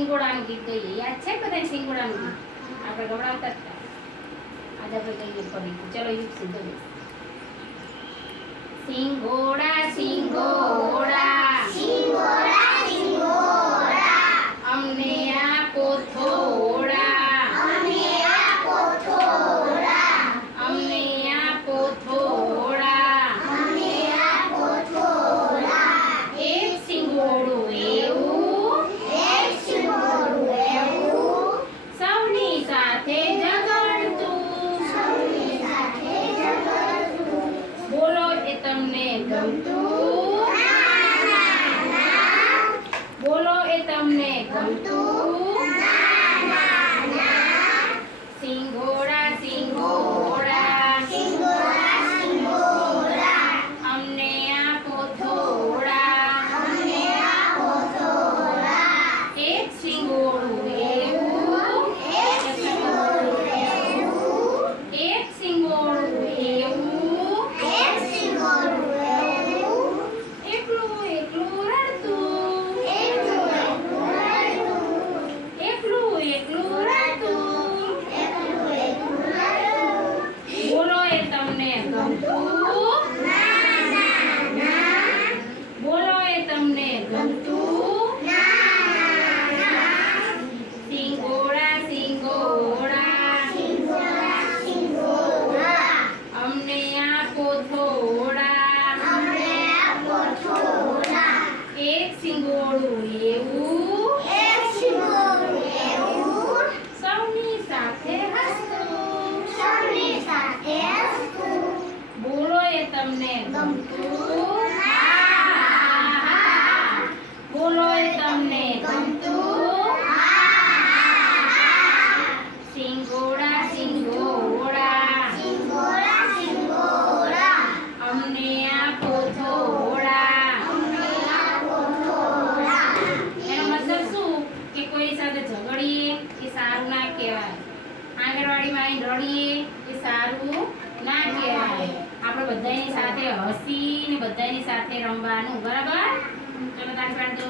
સિંગોડાનું ગીત ગઈએ. યાદ છે બધાને સિંગોડાનું ગીત? આપણે ગવડાવતા હતા. આજે આપણે ગઈએ ફરી. ચલો યુગ સીધો દે. સિંગોડા સિંગોડા સિંગોડા સિંગોડા અમને આપો થોડા, અમને આપો થોડા, અમને આપો થોડા. અમને આપો થોડા. એક સિંગોડું એવું એક સિંગોડું એવું સૌની સાથે ઝઘડતું, સૌની સાથે ઝઘડતું. બોલો એ તમને ગમતું? બોલો એ તમને ગમતું? સિંગોડા સિંગોડા સિંગોડા સિંગોડા અમને આપો થોડા, અમને આપો થોડા. એક સિંગોડું એવું એક સિંગોડું એવું એક સિંગોડું એવું એક સિંગોડું એવું એકલું એકલું રડતું, એકલું એકલું રડતું. એકલું એકલું રડતું. એકલું એકલું રડતું. બોલો એ તમને ગમતું? ના ના ના બોલો એ તમને ગમતું? ના ના. સિંગોડા સિંગોડા સિંગોડા સિંગોડા અમને આપો થોડા, અમને આપો થોડા. એક સિંગોડું એવું એક સિંગોડું એવું સૌની સાથે હસતું. સૌની સાથે હસતું. બોલો એ તમને ગમતું? બોલો એ તમને ગમતું? સિંગોડા સિંગોડા સિંગોડા સિંગોડા અમને આપો થોડા. અમને આપો થોડા. એનો મતલબ શું કે કોઈની સાથે ઝઘડીએ એ સારું ના કહેવાય. આંગણવાડીમાં આવીને રડીએ એ સારું ના કહેવાય. આપણે બધાની સાથે હસીને બધાની સાથે રમવાનું. બરાબર? ચલો તાળી પાડો.